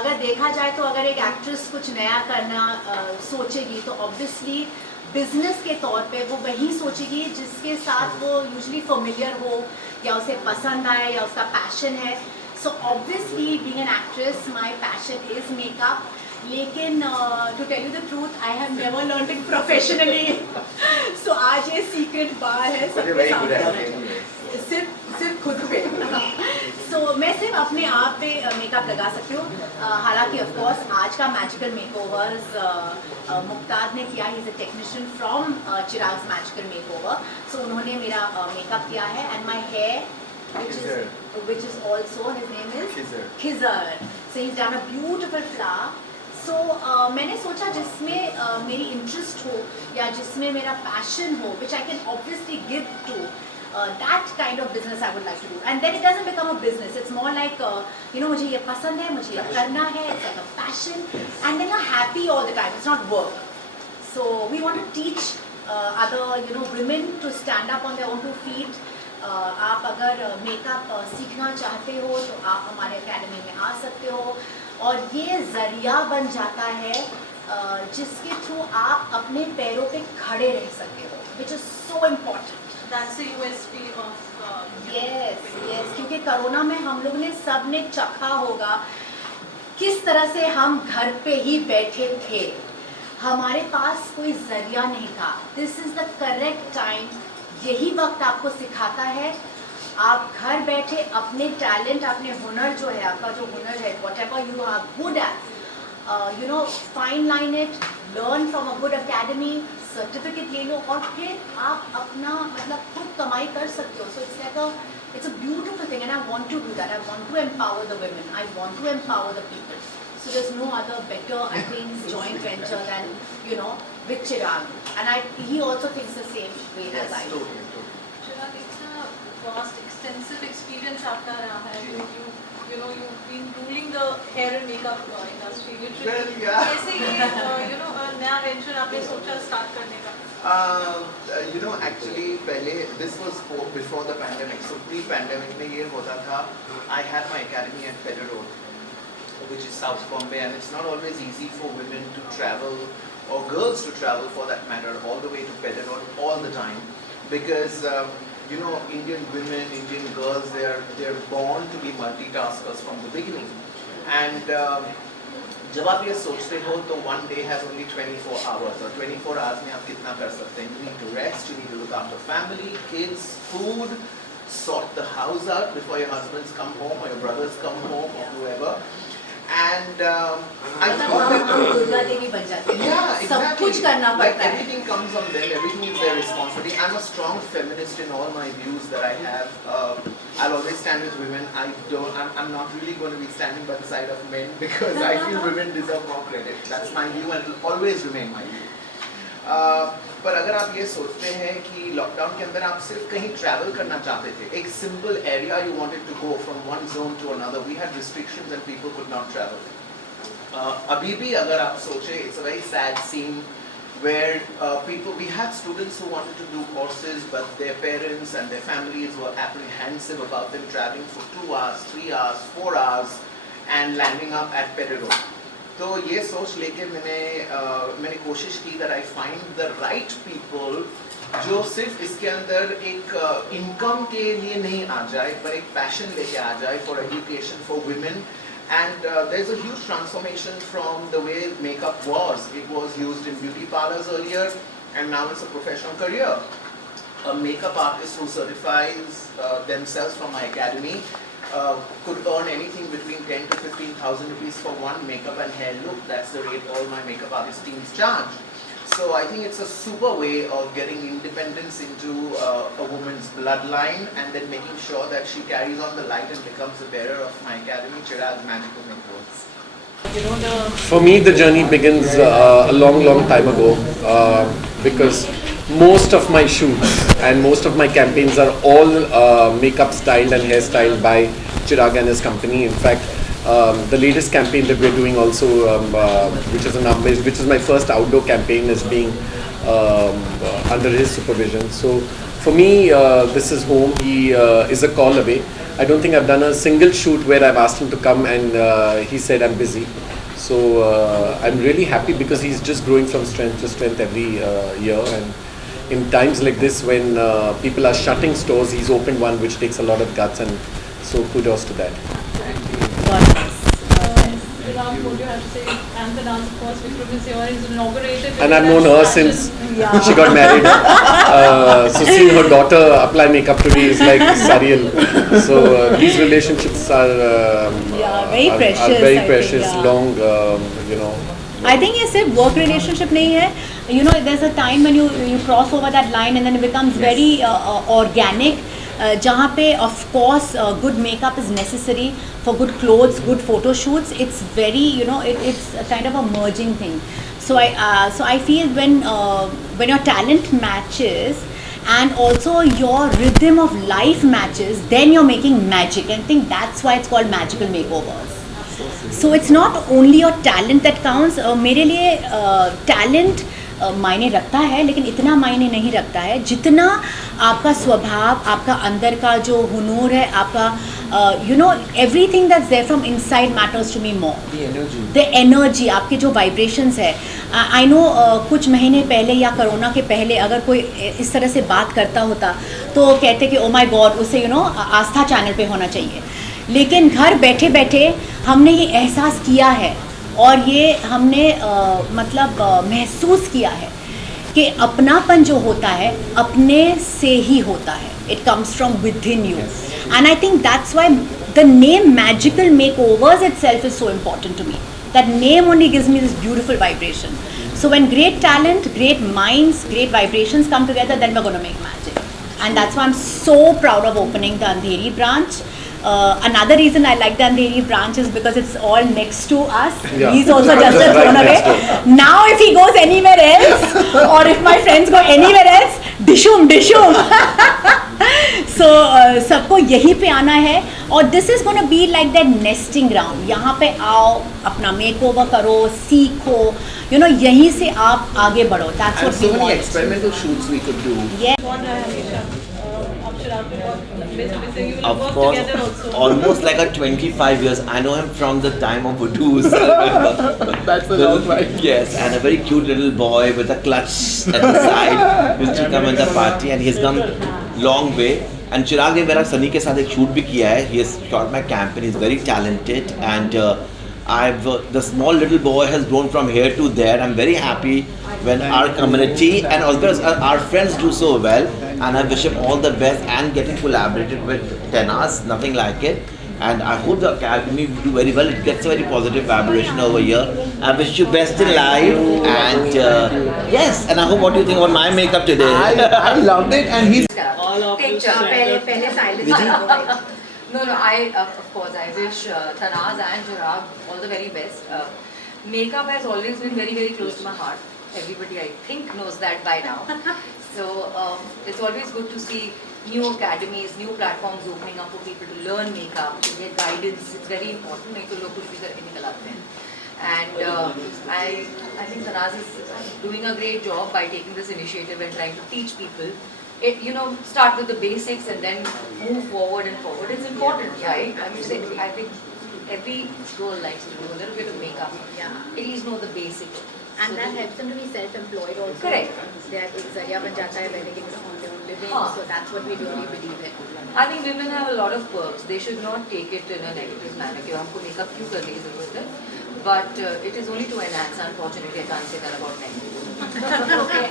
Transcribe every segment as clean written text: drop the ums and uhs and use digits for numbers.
अगर देखा जाए तो अगर एक एक्ट्रेस कुछ नया करना सोचेगी तो ऑब्वियसली बिजनेस के तौर पे वो वही सोचेगी जिसके साथ वो यूजुअली फेमिलियर हो या उसे पसंद आए या उसका पैशन है. So obviously being an actress my passion is makeup. लेकिन to tell you the truth I have never learned it professionally. So आज ये सीक्रेट बार है सबके सामने, सिर्फ खुद पे. सो मैं सिर्फ अपने आप पे मेकअप लगा सकती हूँ. हालांकि ऑफ कोर्स आज का मैजिकल मेकओवर्स मुक्ताद ने किया. He is a technician from Chirag's magical makeover. So उन्होंने मेरा मेकअप किया है and my hair which is also, his name is Khizar. So he's done a beautiful flower. So मैंने सोचा जिसमें मेरी इंटरेस्ट हो या जिसमें मेरा पैशन हो, which I can obviously give to that kind of business I would like to do. And then it doesn't become a business. It's more like मुझे ये पसंद है, मुझे ये करना है. It's like a passion. And then you're happy all the time. It's not work. So we want to teach other women to stand up on their own two feet. आप अगर मेकअप सीखना चाहते हो तो आप हमारे एकेडमी में आ सकते हो और ये ज़रिया बन जाता है जिसके थ्रू आप अपने पैरों पे खड़े रह सकते हो, which is so important. That's the USP of yes, क्योंकि कोरोना में हम लोग ने सब ने चखा होगा किस तरह से हम घर पे ही बैठे थे. हमारे पास कोई ज़रिया नहीं था. This is the correct time. यही वक्त आपको सिखाता है आप घर बैठे अपने टैलेंट, अपने हुनर जो है, आपका जो हुनर है, whatever you are good at, fine line it, learn from a good academy, certificate ले लो और फिर आप अपना मतलब खुद कमाई कर सकते हो. So it's a beautiful thing and I want to do that. I want to empower the women. I want to empower the people. So there's no other better, I think, joint venture than with Chirag. And he also thinks the same way as I do. Chirag, it's a vast, extensive experience after you've been ruling the hair and makeup industry. Literally. Well, yeah. कैसे ये नया venture आपने सोचा start करने का? Actually पहले this was before the pandemic. So pre-pandemic में ये होता था. I had my academy at Pedder Road, which is South Bombay, and it's not always easy for women to travel or girls to travel for that matter all the way to Pedder Road all the time because Indian women, Indian girls, they're born to be multitaskers from the beginning. And जब आप ये सोचते हो तो one day has only 24 hours और 24 hours में आप कितना कर सकते हैं? You need to rest, you need to look after family, kids, food, sort the house out before your husbands come home or your brothers come home or whoever. And I thought that Durga Devi बन जाती है. yeah, सब exactly. कुछ करना Like पड़ता है. everything comes on them, everything is their responsibility. I'm a strong feminist in all my views that I have. I'll always stand with women. I'm not really going to be standing by the side of men because I feel women deserve more credit. That's my view and will always remain my view. पर अगर आप ये सोचते हैं कि lockdown के अंदर आप सिर्फ कहीं ट्रैवल करना चाहते थे, एक simple area you wanted to go from one zone to another, we had restrictions and people could not travel. अभी भी अगर आप सोचे, it's a very sad scene where we had students who wanted to do courses but their parents and their families were apprehensive about them traveling for 2 hours, 3 hours, 4 hours and landing up at Pedder Road. तो ये सोच लेके मैंने कोशिश की that I find the right people जो सिर्फ इसके अंदर एक इनकम के लिए नहीं आ जाए पर एक पैशन लेके आ जाए for education for women. And there's a huge transformation from the way makeup was. It was used in beauty parlors earlier. and now it's a professional career. A makeup artist who certifies themselves from my academy could earn anything between 10 to 15,000 rupees for one makeup and hair look. That's the rate all my makeup artist teams charge. So I think it's a super way of getting independence into a woman's bloodline and then making sure that she carries on the light and becomes the bearer of my academy, Chirag Magical Makeovers. For me, the journey begins a long time ago because most of my shoots and most of my campaigns are all makeup styled and hairstyled by Chirag and his company. In fact, the latest campaign that we're doing also, which is my first outdoor campaign, is being under his supervision. So for me, this is home. He is a call away. I don't think I've done a single shoot where I've asked him to come and he said I'm busy. So I'm really happy because he's just growing from strength to strength every year. And in times like this, when people are shutting stores, he's opened one which takes a lot of guts, and so kudos to that. Ram, what do you have to say? And the dance, of course, Vikram is here, is inaugurated. And I've known her since she got married. So seeing her daughter apply makeup to me is like surreal. So these relationships are very precious. Are very I precious, think, long, I think ये सिर्फ work relationship नहीं है. You know, there's a time when you cross over that line and then it becomes very organic. जहाँ पे of course good makeup is necessary for good clothes, good photo shoots. It's very, it's a kind of a merging thing. So I feel when your talent matches and also your rhythm of life matches, then you're making magic. And I think that's why it's called magical makeovers. So it's not only your talent that counts. मेरे लिए talent मायने रखता है, लेकिन इतना मायने नहीं रखता है जितना आपका स्वभाव, आपका अंदर का जो हुनूर है, आपका everything that's there from inside matters to me more. The energy, आपके जो vibrations है. I know कुछ महीने पहले या कोरोना के पहले अगर कोई इस तरह से बात करता होता तो कहते कि oh my God, उसे आस्था चैनल पे होना चाहिए. लेकिन घर बैठे बैठे हमने ये एहसास किया है और ये हमने महसूस किया है कि अपनापन जो होता है अपने से ही होता है. It comes from within you. And I think that's why the name Magical Makeovers itself is so important to me. That name only gives me this beautiful vibration. So when great talent, great minds, great vibrations come together, then we're going to make magic. And that's why I'm so proud of opening the Andheri branch. Another reason I like the Andheri branch is because it's all next to us. Yeah. He's also just a thrown away. Now if he goes anywhere else or if my friends go anywhere else, dishum. So सबको यहीं पे आना है और this is going to be like that nesting ground. यहाँ पे आओ, अपना makeover करो, सीखो, यहीं से आप आगे बढ़ो. That's what we want. And so many experimental shoots we could do. Yeah. Of course, almost like a 25 years. I know him from the time of Voodoos. That's a long time. Yes, and a very cute little boy with a clutch at the side used to come in the party, and he's come long way. And Chirag ने मेरा सनी के साथ एक shoot भी किया है. He has shot my campaign. He's very talented, and the small little boy has grown from here to there. I'm very happy when our community and also our friends do so well, and I wish him all the best and getting collaborated with Tenas, nothing like it. And I hope the academy will do very well. It gets a very positive vibration over here. I wish you best in life, and yes, and I hope what you think about my makeup today. I loved it, and he's All of you. पहले silence. No, of course, I wish Tanaz and Chirag all the very best. Makeup has always been very, very close to my heart. Everybody, I think, knows that by now. So it's always good to see new academies, new platforms opening up for people to learn makeup, to get guidance. It's very important. नहीं तो लोग कुछ भी करके निकल आते हैं. And I think Tanaz is doing a great job by taking this initiative and trying to teach people. Start with the basics and then move forward and forward. It's important, right? I think every girl likes to do a little bit of makeup. Yeah. At least know the basics. And that helps them to be self-employed also. Correct. They are zariya ban jata hai where they can earn their own living. Haan. So that's what we really believe in. I think women have a lot of perks. They should not take it in a negative manner. कि हमको makeup क्यों करने की ज़रूरत है? But it is only to enhance. Unfortunately, I can't say that about men. Okay.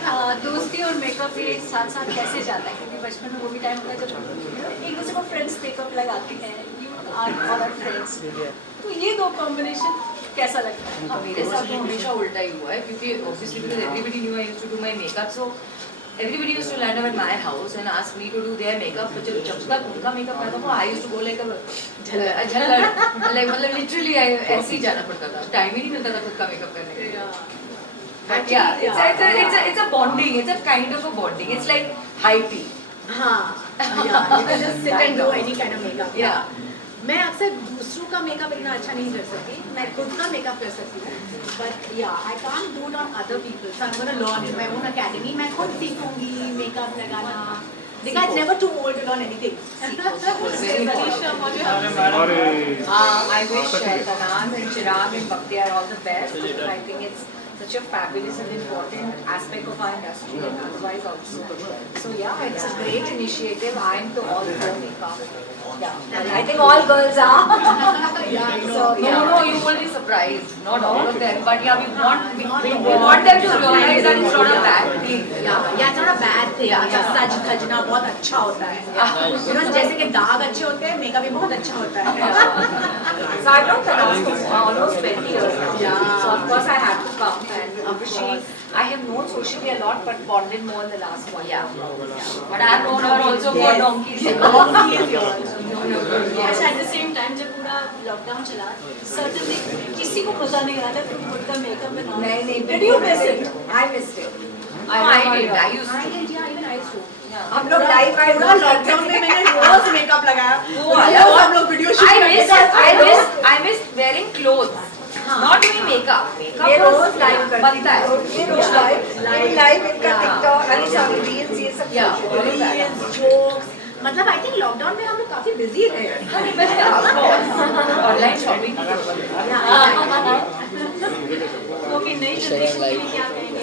मेरे साथ साथ कैसे जाता है, क्योंकि बचपन में वो भी टाइम होता है जब एक दूसरे को फ्रेंड्स मेकअप लगाती हैं, you are all our friends, तो ये दो कॉम्बिनेशन कैसा लगता है? हाँ, मेरे साथ तो हमेशा उल्टा ही हुआ है, क्योंकि obviously because everybody knew I used to do my makeup, so everybody used to land up at my house and ask me to do their makeup. तो जब तक उनका makeup करता था, I used to go like a Jhallar, like मतलब literally ऐसे ही जाना पड़ता था, time ही नहीं मिलता था खुद का makeup करने के लिए. But yeah, it's a bonding. It's a kind of a bonding. It's like high tea. हाँ, yeah, you can just sit and do any kind of makeup. Yeah. मैं अक्सर दूसरों का मेकअप इतना अच्छा नहीं कर सकती, मैं खुद का मेकअप कर सकती हूँ, but yeah I can't do it on other people, so I am gonna learn in my own academy, मैं खुद सीखूंगी मेकअप लगाना. देखा, it's never too old to learn anything. I wish Tanaz and Chirag and Bhaktiyar all the best. I think it's such a fabulous and important aspect of our industry and otherwise also. So yeah, it's a great initiative. I'm to all for makeup. Yeah, I think all girls are. So no, you will be surprised. Not all of them, but yeah, we want them to realize that it's not a bad thing. Yeah, it's not a bad thing. मतलब सज धजना बहुत अच्छा होता है. You know, जैसे कि दाग अच्छे होते हैं, मेकअप भी बहुत अच्छा होता है. So I've known Tanaz for almost 20 years now. So of course I had to come, and obviously I have known socially a lot, but bonded more in the last 1 year. But I have known her also for donkeys. अच्छा, at the same time जब पूरा lockdown चला, certainly किसी को पता नहीं रहा था तुम खुद का मेकअप बनाओ. नहीं, Did you miss it? I missed it. I did. I used to. हम लोग लाइव पूरा लॉकडाउन में मैंने रोज मेकअप लगाया. रोज हम लोग video shoot I missed wearing clothes. Not doing makeup. ये रोज लाइव बनता है. ये रोज लाइव इनका टिकटॉक और सब रील्स ये सब रील्स जोक्स. मतलब आई थिंक लॉकडाउन में हम लोग काफी बिजी थे. Online shopping. ओके, नई जनरेशन के लिए क्या कहेंगे?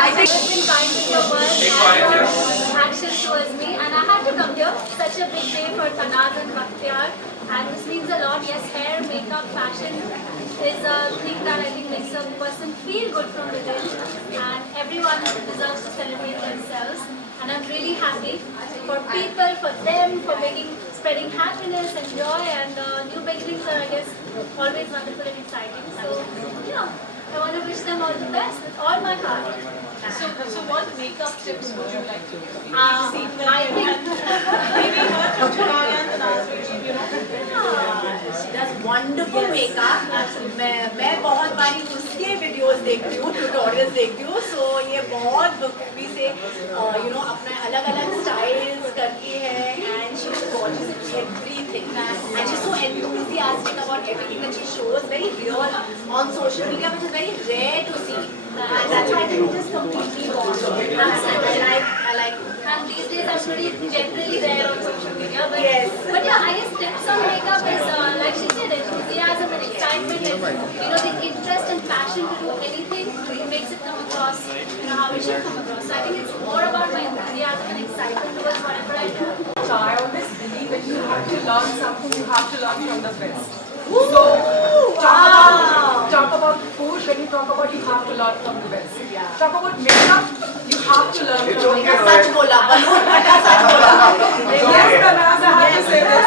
I think You've been kind with your words and your actions towards me, and I had to come here. Such a big day for Tanaz and Bhaktiyar, and this means a lot. Yes, hair, makeup, fashion is a thing that I think makes a person feel good from within, and everyone deserves to celebrate themselves. And I'm really happy for people, for them, for spreading happiness and joy, and new beginnings are, I guess, always wonderful and exciting. So, you know, I want to wish them all the best with all my heart. So what makeup tips would you like to give? I think Maybe her from Chirag and Tanaz, you know. she does wonderful makeup. मैं बहुत बारी उसके videos देखती हूँ, tutorials देखती हूँ, सो ये बहुत बखूबी से यू नो अपना अलग अलग स्टाइल्स करती है, and she is gorgeous in everything, and she is so enthusiastic about everything that she shows, very real on social media, which is very rare to see, and that's why I think it is completely wrong. I like and these days I'm pretty generally there on social media. But, Yes. but yeah, I guess tips on makeup is like she said, enthusiasm and excitement, and you know the interest and passion to do anything makes it come across how it should come across. So I think it's more about my enthusiasm and excitement towards whatever I do. So I always believe that you have to learn something, you have to learn from the best. Talk about food, when you talk about you have to learn from the best. Talk about makeup, you have to learn from the best. सच बोला, balloon फटा सच बोला. Yes, Tanaz, I have to say this.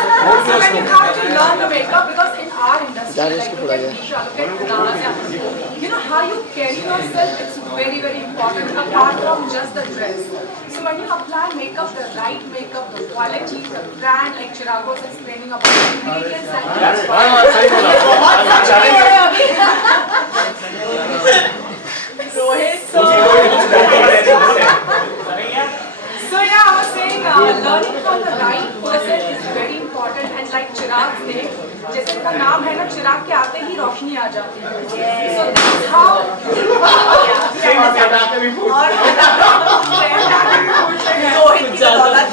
So when you have to learn the makeup, because in our industry, like look at Nisha, look at Tanaz, you know how you carry yourself, it's very, very important, apart from just the dress. So when you apply makeup, the right makeup, the quality, the brand, like Chirag was explaining about the ingredients that बहुत सच बोल रहे हो अभी. Rohit So yeah, I was saying learning from the right person is very important, and like Chirag's name, जैसे इसका नाम है ना, चिराग के आते ही रोशनी आ जाती है. So that's how. रोहित की बदौलत.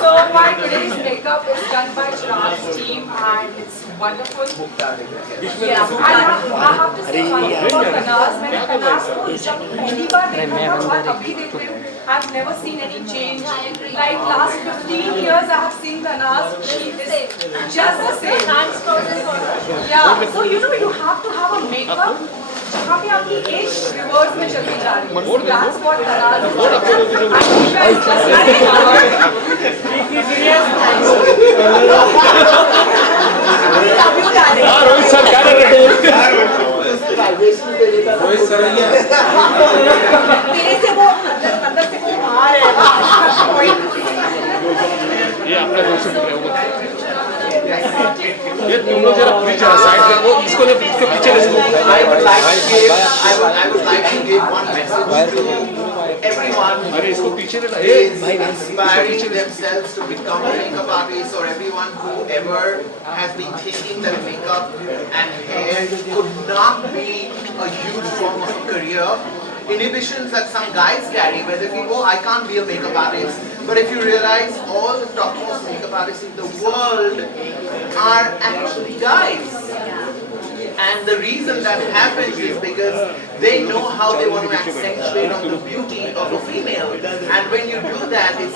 So my today's makeup is done by Chirag's team, and it's wonderful. Yeah, I have to say one thing about Tanaz. मैंने Tanaz को जब पहली बार देखा था और अभी देखते हैं, I've never seen any change. Like last 15 years, I have seen Tanaz. She is just the same. Thanks for this. Yeah. So you know you have to have a makeup जहाँ पे आपकी एज रिवर्स में में चलती जा रही है. That's what Tanaz Rohit sir क्या कर रहे हो? तेरे से वो अंदर से वो आ रहे हैं. ये अपना दोस्त से बोल ये तुम लोग जरा पीछे साइड में वो इसको पीछे ले लो. I would like to give one message to everyone अरे इसको पीछे ले ला. who is inspiring themselves to become a makeup artist, or everyone who ever has been thinking that makeup and hair could not be a huge form of a career. Inhibitions that some guys carry, where they feel, oh, I can't be a makeup artist. But if you realize all the topmost makeup artists in the world are actually guys. And the reason that happens is because they know how they want to accentuate on the beauty of a female. And when you do that, it's